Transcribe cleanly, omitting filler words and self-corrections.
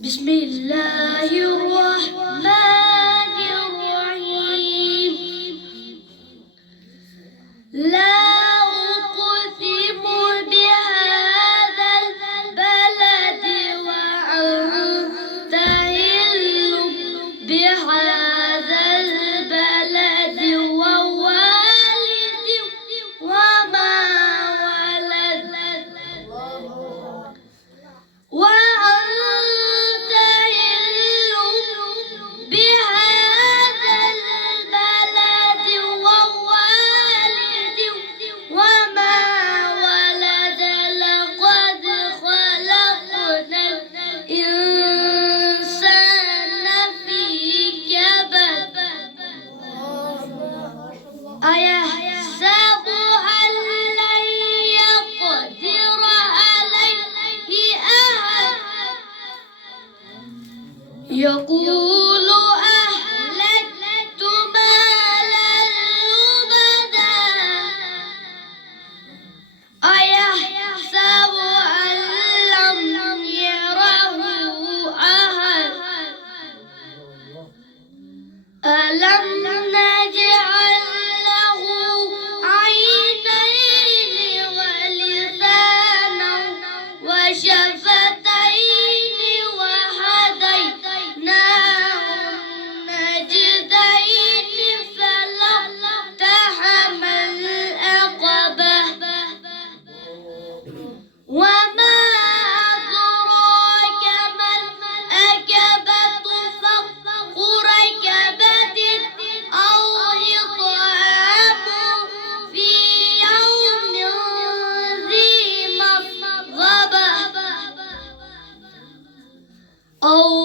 بسم الله الرحمن الرحيم. لا أقسم بهذا البلد وأنت حل بهذا البلد ووالد وما ولد وأنت حل بهذا البلد ووالد وما ولد لقد خلقنا الإنسان في كبد أيحسب أن لن يقدر عليه أحد يقول أهلكت مالا لبدا أيحسب أن لم يره أحد ألم نجعل له عينين ولسانا وشفتين وهديناه النجدين فلا اقتحم العقبة وما أدراك ما العقبة فك رقبة أو إطعام في يوم ذي مسغبة أو